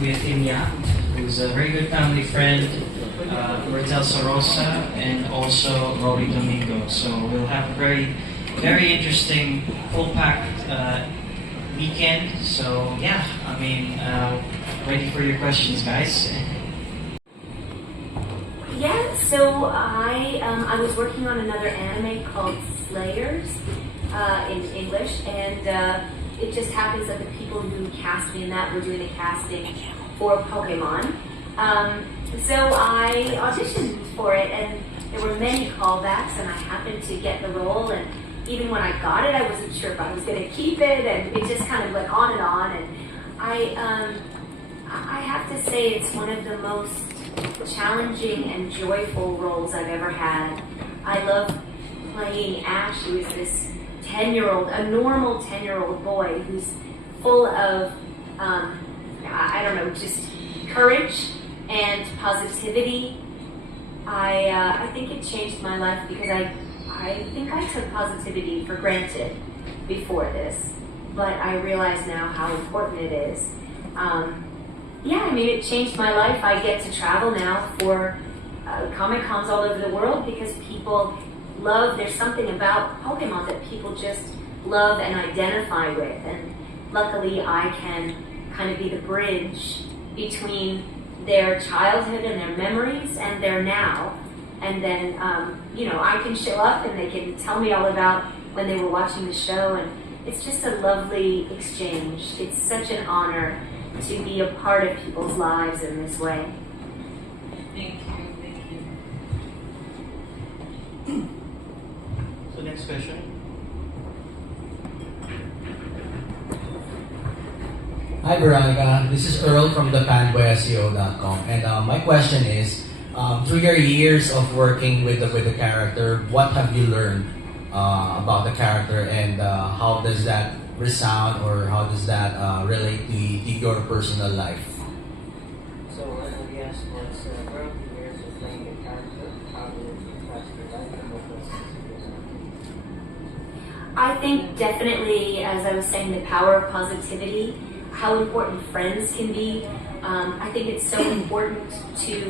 with Inya, who's a very good family friend, Bertel Sarosa, and also Rory Domingo. So we'll have a very interesting, full-packed weekend. So yeah, I mean, ready for your questions, guys. Yeah, so I was working on another anime called Slayers in English, and it just happens that the people who cast me in that were doing the casting for Pokemon. So I auditioned for it, and there were many callbacks, and I happened to get the role. And even when I got it, I wasn't sure if I was going to keep it, and it just kind of went on and on. And I have to say it's one of the most challenging and joyful roles I've ever had. I love playing Ash, who is this 10-year-old, a normal 10-year-old boy who's full of, I don't know, just courage and positivity. I think it changed my life because I think I took positivity for granted before this, but I realize now how important it is. Yeah, I mean, it changed my life. I get to travel now for Comic-Cons all over the world because people love, there's something about Pokemon that people just love and identify with. And luckily I can kind of be the bridge between their childhood and their memories and their now. And then, you know, I can show up and they can tell me all about when they were watching the show. And it's just a lovely exchange. It's such an honor to be a part of people's lives in this way. Thank you. So next question. Hi Veronica, this is Earl from thefanboyseo.com, and my question is, through your years of working with the character, what have you learned about the character, and how does that resound, or how does that relate to your personal life? So yes, what's throughout the years of playing the character, how did it impact your life and what was it? I think definitely, as I was saying, the power of positivity, how important friends can be. I think it's so important to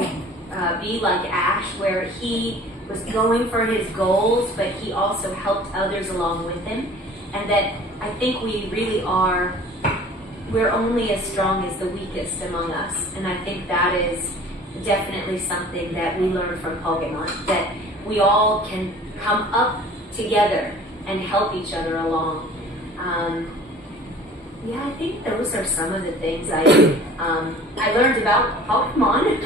be like Ash, where he was going for his goals, but he also helped others along with him. And that I think we really are, we're only as strong as the weakest among us. And I think that is definitely something that we learn from Pokemon, that we all can come up together and help each other along. Yeah, I think those are some of the things I learned about Pokemon.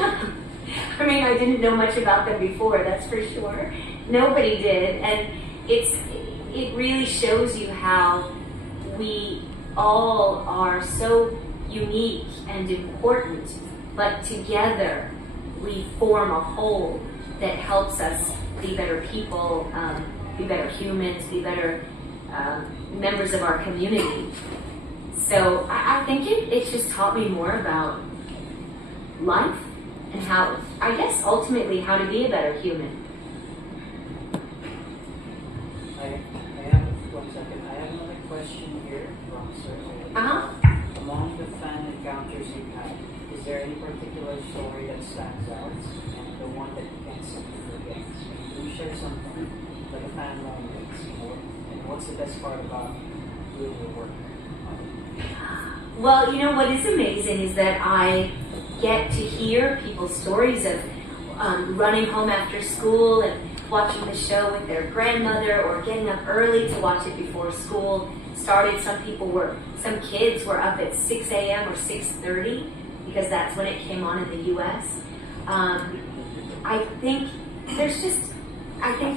I mean, I didn't know much about them before, that's for sure. Nobody did, and it really shows you how we all are so unique and important, but together we form a whole that helps us be better people, be better humans, be better members of our community. So I think it just taught me more about life and how, I guess, ultimately how to be a better human. I have, 1 second, I have another question here from Sir. Among the fan encounters you've had, is there any particular story that stands out and the one that you can't simply forget? Can you share something like a fan moment, and what's the best part about doing your work? Well, you know, what is amazing is that I get to hear people's stories of running home after school and watching the show with their grandmother, or getting up early to watch it before school started. Some kids were up at 6 a.m. or 6:30 because that's when it came on in the U.S. I think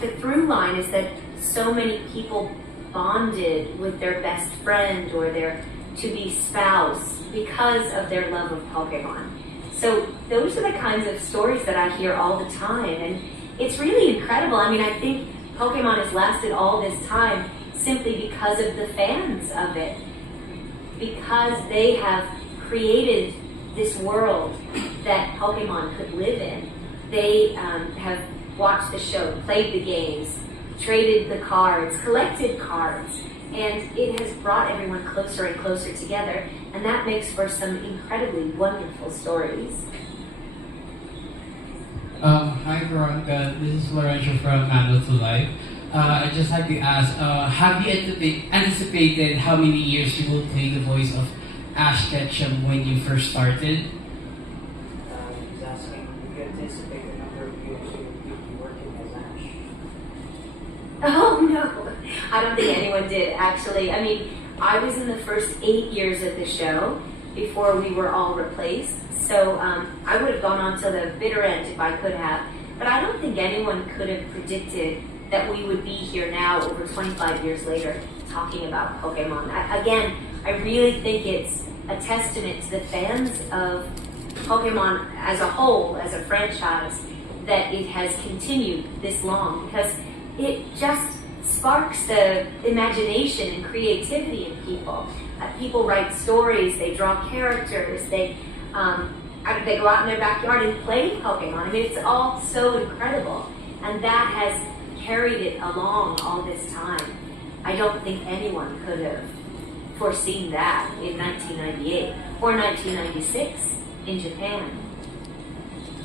the through line is that so many people bonded with their best friend or their to-be spouse because of their love of Pokemon. So those are the kinds of stories that I hear all the time, and it's really incredible. I mean, I think Pokemon has lasted all this time simply because of the fans of it, because they have created this world that Pokemon could live in. They have watched the show, played the games, traded the cards, collected cards. And it has brought everyone closer and closer together, and that makes for some incredibly wonderful stories. Hi Veronica, this is Lorenzo from Manual to Life. I just had to ask, have you anticipated how many years you will play the voice of Ash Ketchum when you first started? He's asking if you anticipate the number of years you will be working as Ash. Oh no, I don't think anyone did actually. I mean, I was in the first 8 years of the show before we were all replaced. So I would have gone on till the bitter end if I could have. But I don't think anyone could have predicted that we would be here now over 25 years later talking about Pokemon. Again, I really think it's a testament to the fans of Pokemon as a whole, as a franchise, that it has continued this long, because it just sparks the imagination and creativity in people. People write stories, they draw characters, they go out in their backyard and play Pokemon. I mean, it's all so incredible, and that has carried it along all this time. I don't think anyone could have foreseen that in 1998 or 1996 in Japan.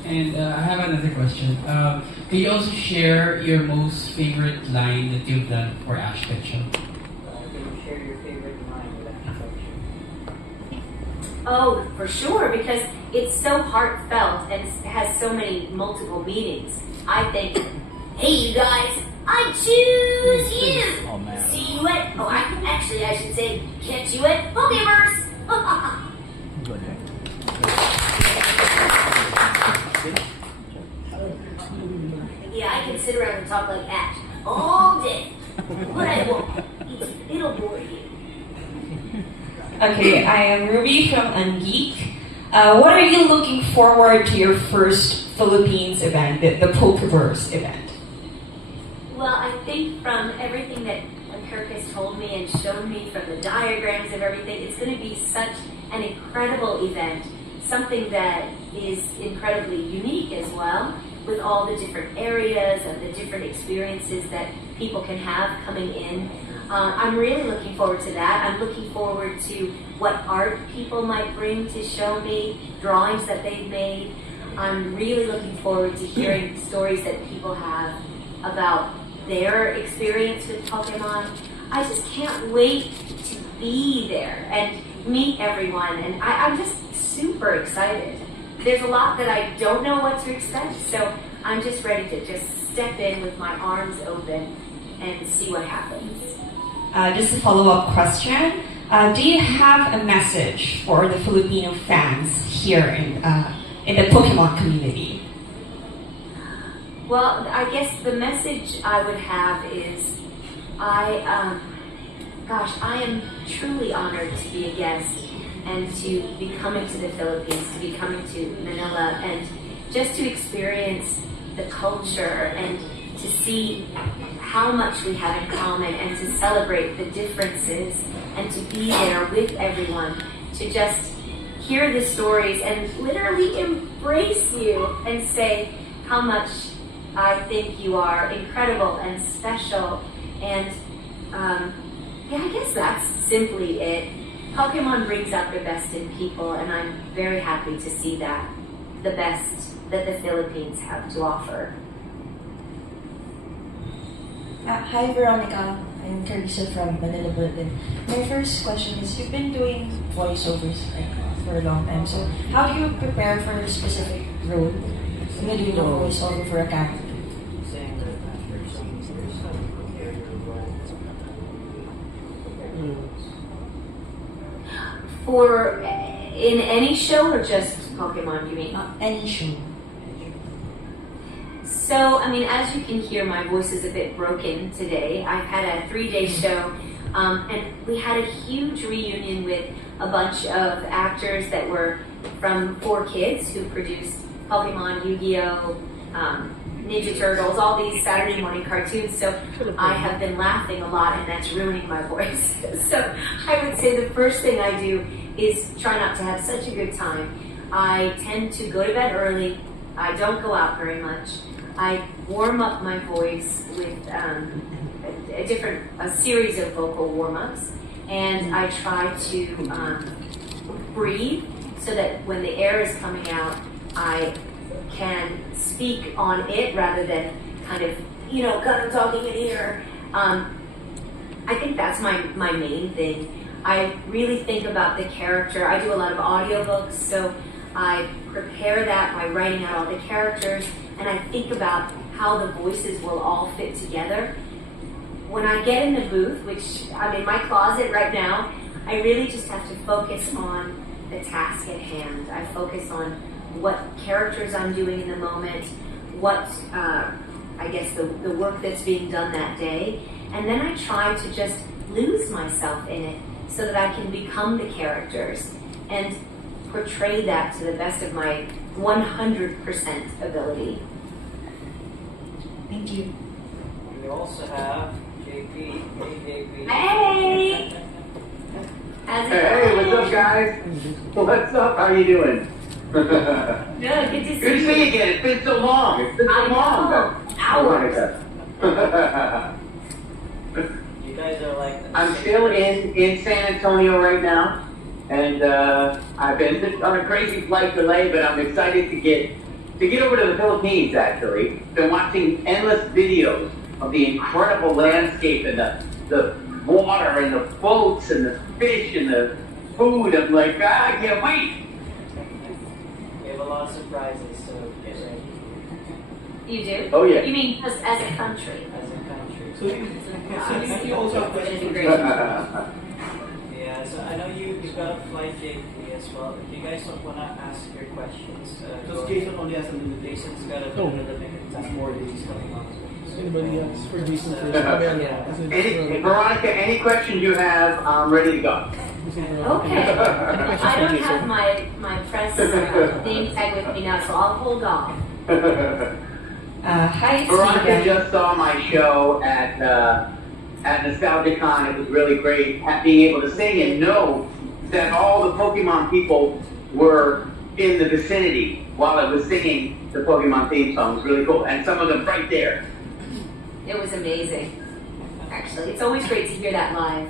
And I have another question. Can you also share your most favorite line that you've done for Ash Ketchum? Can you share your favorite line with Ash Ketchum? Oh, for sure, because it's so heartfelt and has so many multiple meanings. I think, hey you guys, I choose you! Oh man. See you at, I should say, catch you at Pokeverse! Good. Yeah, I can sit around and talk like Ash all day. But I won't. It'll bore you. Okay, I am Ruby from Ungeek. What are you looking forward to your first Philippines event, the Pokeverse event? Well, I think from everything that Kirk has told me and shown me, from the diagrams of everything, it's going to be such an incredible event, something that is incredibly unique as well, with all the different areas and the different experiences that people can have coming in. I'm really looking forward to that. I'm looking forward to what art people might bring to show me, drawings that they've made. I'm really looking forward to hearing stories that people have about their experience with Pokemon. I just can't wait to be there and meet everyone, and I'm just super excited. There's a lot that I don't know what to expect, so I'm just ready to just step in with my arms open and see what happens. Just a follow-up question. Do you have a message for the Filipino fans here in the Pokemon community? Well, I guess the message I would have is I am truly honored to be a guest and to be coming to the Philippines, to be coming to Manila, and just to experience the culture and to see how much we have in common and to celebrate the differences and to be there with everyone, to just hear the stories and literally embrace you and say how much I think you are incredible and special. And I guess that's simply it. Pokemon brings out the best in people, and I'm very happy to see that, the best that the Philippines have to offer. Hi Veronica, I'm Carissa from Manila Bulletin. My first question is, you've been doing voiceovers for a long time, so how do you prepare for a specific role when you do a voiceover for a character? Saying that after some years, prepare your role. For in any show or just Pokemon, you mean? Any show. So, I mean, as you can hear, my voice is a bit broken today. I've had a 3-day show, and we had a huge reunion with a bunch of actors that were from 4Kids who produced Pokemon, Yu-Gi-Oh!, Ninja Turtles, all these Saturday morning cartoons. So I have been laughing a lot, and that's ruining my voice. So I would say the first thing I do is try not to have such a good time. I tend to go to bed early. I don't go out very much. I warm up my voice with a series of vocal warm-ups, and I try to breathe so that when the air is coming out, I can speak on it rather than kind of, kind of talking in here. I think that's my main thing. I really think about the character. I do a lot of audiobooks, so I prepare that by writing out all the characters, and I think about how the voices will all fit together. When I get in the booth, which I'm in my closet right now, I really just have to focus on the task at hand. I focus on what characters I'm doing in the moment, what, I guess, the work that's being done that day, and then I try to just lose myself in it so that I can become the characters and portray that to the best of my 100% ability. Thank you. We also have JP. Hey, JP. Hey! How's it Hey, going? what's up, guys? What's up? How you doing? Good to see Good to see you again. It's been so long. It's been so I long. know. Hours. You guys are like. I'm still in San Antonio right now, and I've been on a crazy flight delay, but I'm excited to get over to the Philippines. Actually, been watching endless videos of the incredible landscape and the water and the boats and the fish and the food. I'm like, I can't wait. We have a lot of surprises, so get ready. You do? Oh, yeah. You mean just as a country? As a country. So you also have questions. Yeah, so I know you've got a flight JP as well. If you guys don't want to ask your questions, Because Jason only has a limited. Jason's got a Oh. limited time more days coming on. Anybody else for Jason? Veronica, any questions you have, I'm ready to go. Okay. I don't have my press name tag with me now, so I'll hold off. Hi, it's Veronica Megan. just saw my show at NostalgiaCon. It was really great being able to sing and know that all the Pokemon people were in the vicinity while I was singing the Pokemon theme song. It was really cool. And some of them right there. It was amazing. Actually, it's always great to hear that live.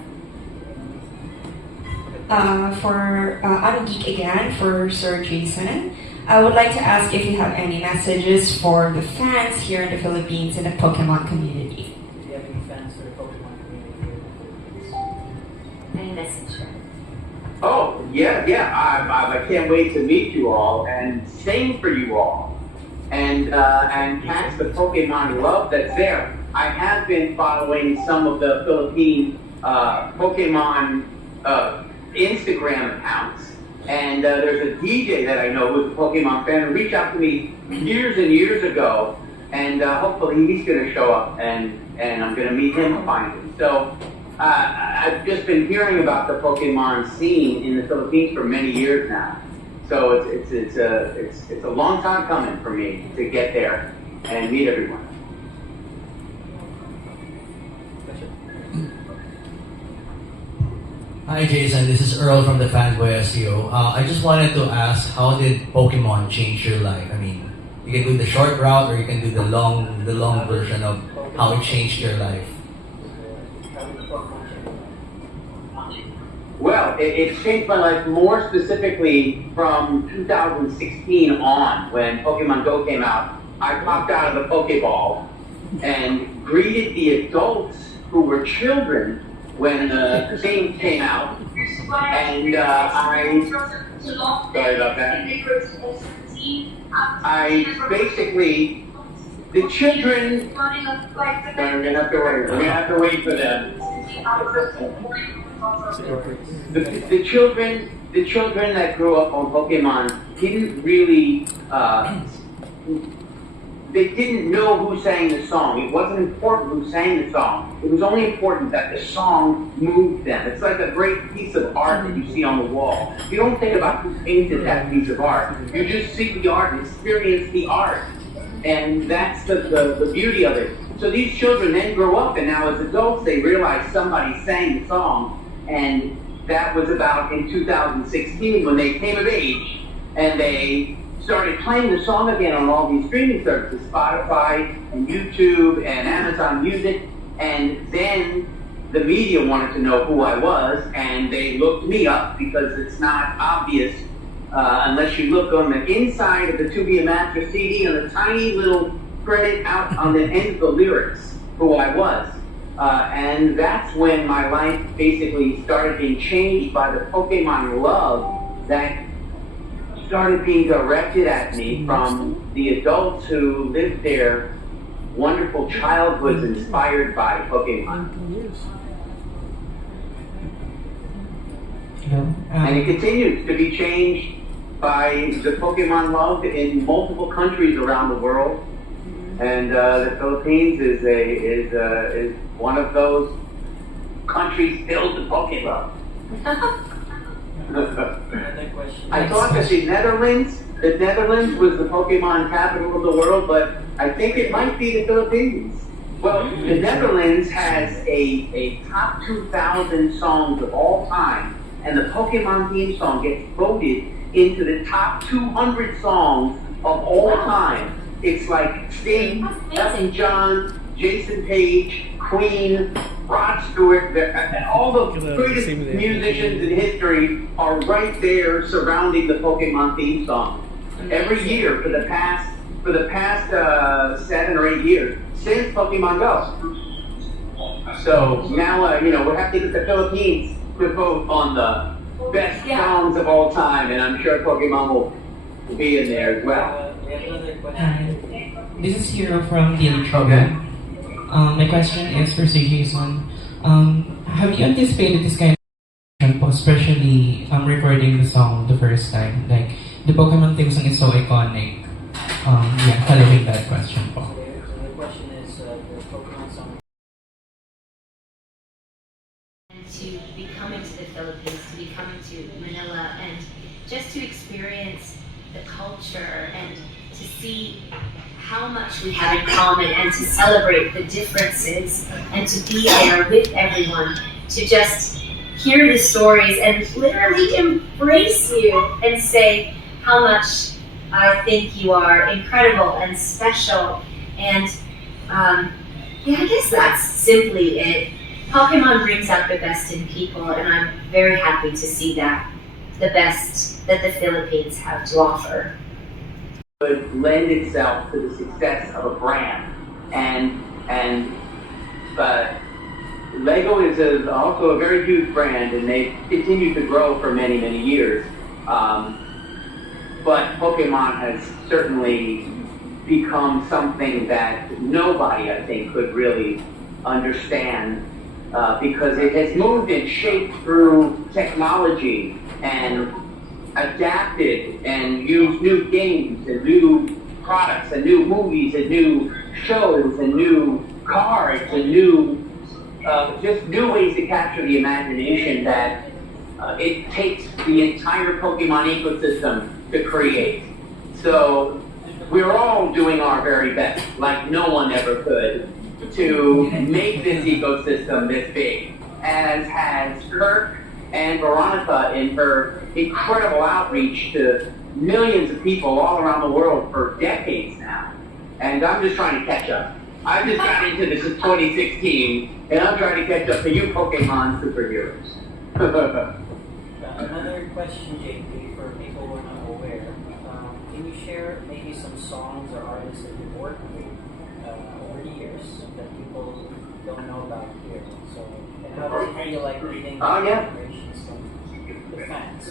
I'm a geek again for Sir Jason. I would like to ask if you have any messages for the fans here in the Philippines in the Pokemon community. Do you have any fans for the Pokemon community here in the Philippines? Any message? Oh, yeah. I can't wait to meet you all and sing for you all and catch the Pokemon love that's there. I have been following some of the Philippine Pokemon Instagram accounts, and there's a DJ that I know who's a Pokemon fan who reached out to me years and years ago, and hopefully he's going to show up, and I'm going to meet him finally. So I've just been hearing about the Pokemon scene in the Philippines for many years now. So it's a long time coming for me to get there and meet everyone. Hi Jason, this is Earl from the Fanboy SEO. I just wanted to ask, how did Pokemon change your life? I mean, you can do the short route or you can do the long version of how it changed your life. Well, it changed my life more specifically from 2016 on when Pokemon Go came out. I popped out of the Pokeball and greeted the adults who were children when the game came out, and sorry about that. I basically, the children, we're gonna have to wait for them. The children that grew up on Pokemon didn't really, they didn't know who sang the song. It wasn't important who sang the song. It was only important that the song moved them. It's like a great piece of art that you see on the wall. You don't think about who painted that piece of art. You just see the art and experience the art. And that's the beauty of it. So these children then grow up, and now as adults, they realize somebody sang the song. And that was about in 2016 when they came of age, and they started playing the song again on all these streaming services, Spotify and YouTube and Amazon Music, And then the media wanted to know who I was, and they looked me up because it's not obvious unless you look on the inside of the To Be a Master CD on the tiny little credit out on the end of the lyrics who I was. And that's when my life basically started being changed by the Pokemon love that started being directed at me from the adults who lived their wonderful childhoods inspired by Pokemon. And it continues to be changed by the Pokemon love in multiple countries around the world. And the Philippines is one of those countries filled with Pokemon. I thought that the Netherlands was the Pokemon capital of the world, but I think it might be the Philippines. Well, the Netherlands has a top 2,000 songs of all time, and the Pokemon theme song gets voted into the top 200 songs of all time. It's like Sting, Elton John, Jason Paige, Queen, Rod Stewart, and all the greatest musicians in history are right there surrounding the Pokemon theme song. Every year for the past 7 or 8 years since Pokemon Go. So now we're happy that the Philippines to vote on the best songs of all time, and I'm sure Pokemon will be in there as well. This is Hero from the Intro. My question is for Sir Jason. Have you anticipated this kind of, especially recording the song the first time? Like, the Pokemon theme song is so iconic. Following that question po. So the question is, the Pokemon song. To be coming to the Philippines, to be coming to Manila, and just to experience the culture and to see how much we have in common and to celebrate the differences and to be there with everyone, to just hear the stories and literally embrace you and say how much I think you are incredible and special. And I guess that's simply it. Pokemon brings out the best in people, and I'm very happy to see that, the best that the Philippines have to offer. Would lend itself to the success of a brand, and Lego is also a very huge brand, and they continue to grow for many years. But Pokemon has certainly become something that nobody, I think, could really understand because it has moved and shaped through technology and adapted and used new games and new products and new movies and new shows and new cards and new just new ways to capture the imagination that it takes the entire Pokemon ecosystem to create. So we're all doing our very best, like no one ever could, to make this ecosystem this big, as has Kirck and Veronica in her incredible outreach to millions of people all around the world for decades now. And I'm just trying to catch up. I just got into this in 2016, and I'm trying to catch up to you Pokemon superheroes. Another question, JP, for people who are not aware. Can you share maybe some songs or artists that you've worked with over the years that people don't know about here? So, and how does it feel like reading generations from the fans?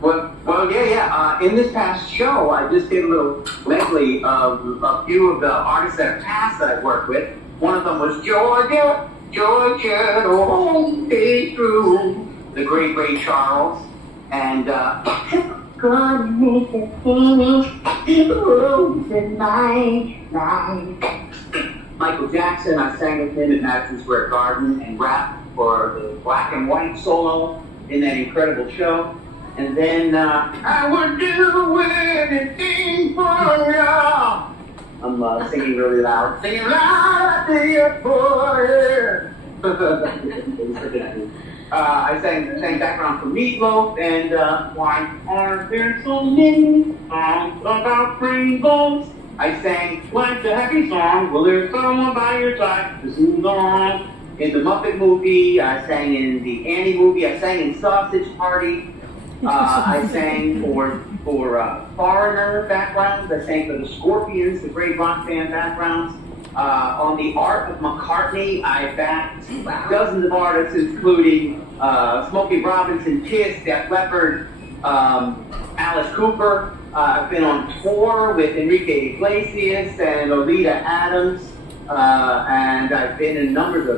Well, yeah. In this past show, I just did a little medley of a few of the artists that have passed that I've worked with. One of them was Georgia, the whole day through. The great Ray Charles, and gonna make it finish in my life. Michael Jackson, I sang with him at Madison Square Garden and rapped for the Black and White solo in that incredible show. And then I would do anything for you. I'm singing really loud, singing loud at the airport. I sang background for Meatloaf and why are there so many songs about rainbows I sang What's a Happy Song? Will there's someone by your side to sing along? In the Muppet movie, I sang in the Annie movie, I sang in Sausage Party, I sang for Foreigner backgrounds, I sang for the Scorpions, the great rock band backgrounds. On the art of McCartney, I backed dozens of artists, including Smokey Robinson, Kiss, Def Leppard, Alice Cooper. I've been on tour with Enrique Iglesias and Olita Adams, and I've been in numbers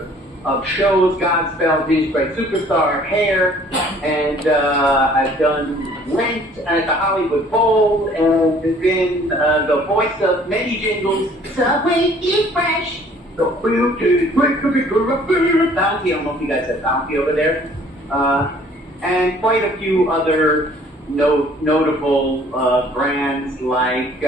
of shows, Godspell, Jesus Christ Superstar, Hair, and I've done Rent at the Hollywood Bowl, and have been the voice of many jingles. Subway, eat fresh. The food is quick to be good. Bounty, I don't know if you guys have Bounty over there. And quite a few other notable brands like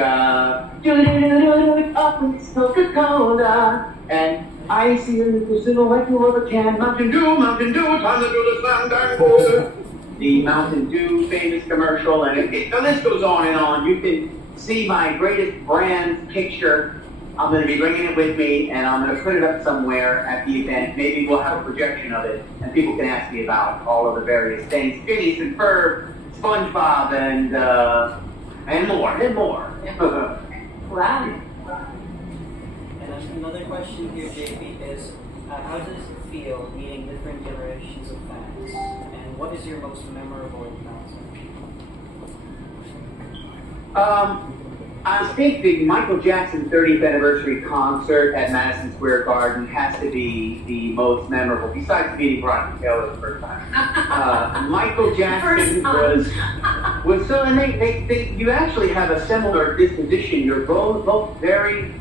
Coca-Cola and I see a little silhouette of a can. Mountain Dew, time to do the slam dance. The Mountain Dew famous commercial, and the list goes on and on. You can see my greatest brand picture. I'm going to be bringing it with me, and I'm going to put it up somewhere at the event. Maybe we'll have a projection of it, and people can ask me about all of the various things. Phineas and Ferb, SpongeBob, and more, and more. Wow. And another question here, JP, is how does it feel meeting different generations of fans? And what is your most memorable encounter? I think the Michael Jackson 30th anniversary concert at Madison Square Garden has to be the most memorable, besides meeting Veronica Taylor the first time. Michael Jackson was so, and you actually have a similar disposition. You're both very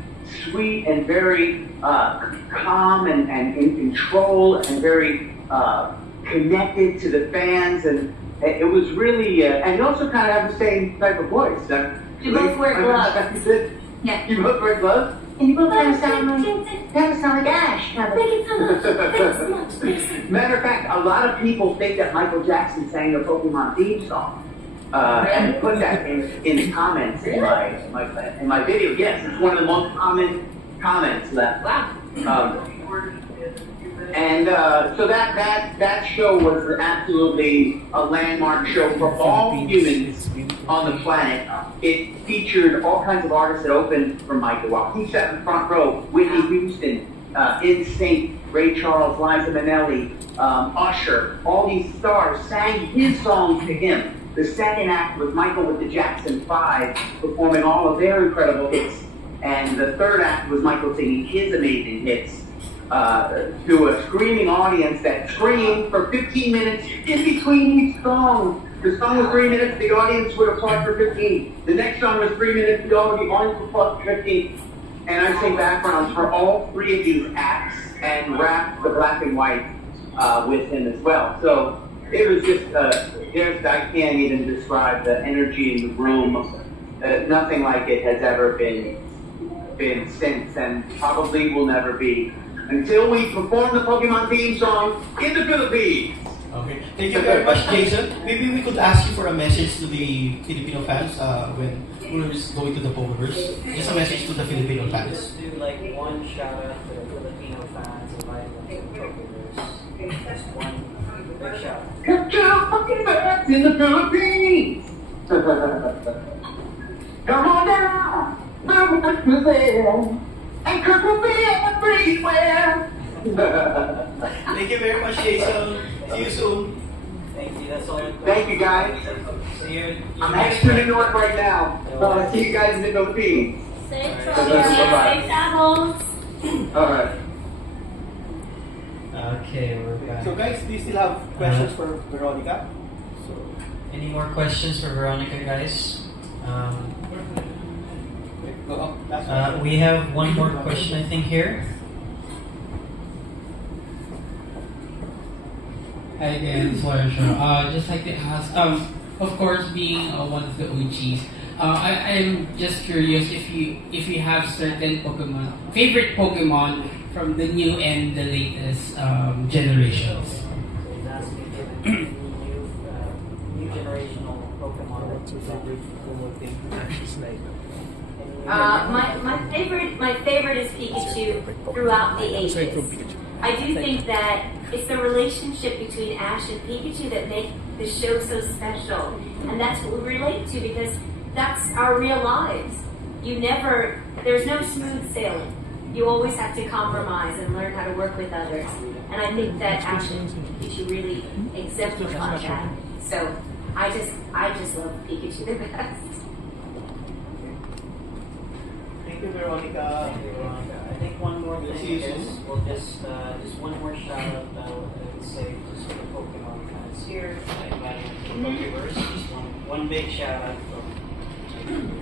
sweet and very calm and in control and very connected to the fans, and it was really, and you also kind of have the same type of voice. You both wear gloves. Yeah. You both wear gloves? And you both kind of sound like Ash. Matter of fact, a lot of people think that Michael Jackson sang the Pokémon-themed song. And put that in the comments in my video. Yes, it's one of the most common comments left. Wow. So that show was absolutely a landmark show for all humans on the planet. It featured all kinds of artists that opened for Michael. While he sat in the front row, Whitney Houston, NSYNC, Ray Charles, Liza Minnelli, Usher, all these stars sang his songs to him. The second act was Michael with the Jackson 5 performing all of their incredible hits. And the third act was Michael singing his amazing hits to a screaming audience that screamed for 15 minutes in between each song. The song was 3 minutes, the audience would applaud for 15. The next song was 3 minutes, the audience would applaud for 15. And I sang backgrounds for all three of these acts and rapped the black and white with him as well. So it was just, I can't even describe the energy in the room. Nothing like it has ever been since, and probably will never be until we perform the Pokemon-themed song in the Philippines. Okay, thank you very much, Jason. Maybe we could ask you for a message to the Filipino fans when we're going to the Pokeverse. Just a message to the Filipino fans. Just do like one shout out to the Filipino fans, invite them to the Pokeverse. Just one big shout out. Come to Pokeverse in the Philippines. Come on down, we'll put you there, and Kirk will be everywhere. Thank you very much, Jason. See you soon. Thank you, that's all. Thank you, guys. See you. I'm heading to New York right now. So I'll see you guys in the Philippines. Safe Bye-bye. travels. All right. Okay, we're back. So guys, do you still have questions for Veronica? So, any more questions for Veronica, guys? Go up. Last question. We have one more question, I think, here. Hi again, it's Lorenzo. Just like to ask, of course, being one of the OGs, I'm just curious if you have certain favorite Pokemon from the new and the latest generations. So he's asking given new generational Pokemon that you My favorite is Pikachu throughout the ages. I do think that it's the relationship between Ash and Pikachu that make the show so special, and that's what we relate to because that's our real lives. There's no smooth sailing. You always have to compromise and learn how to work with others, and I think that Ash and Pikachu really exemplify that. So I just love Pikachu the best. Thank you, Veronica. I think one more thing is we'll just one more shout out I would say just for the Pokemon fans here. I invite you to Pokeverse. Just one big shout out from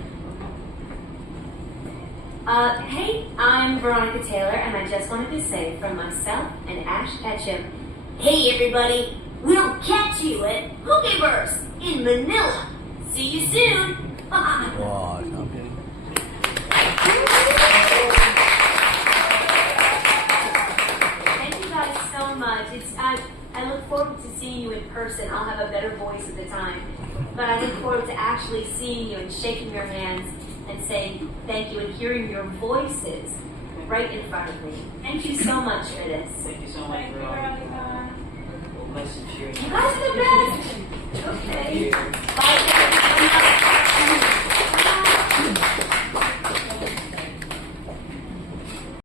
Hey, I'm Veronica Taylor, and I just wanted to say from myself and Ash Ketchum, hey everybody, we'll catch you at Pokeverse in Manila. See you soon. Wow, Thank you guys so much. I look forward to seeing you in person. I'll have a better voice at the time, but I look forward to actually seeing you and shaking your hands and saying thank you and hearing your voices right in front of me. Thank you so much for this. Thank you so much, Veronica. We'll message you. You guys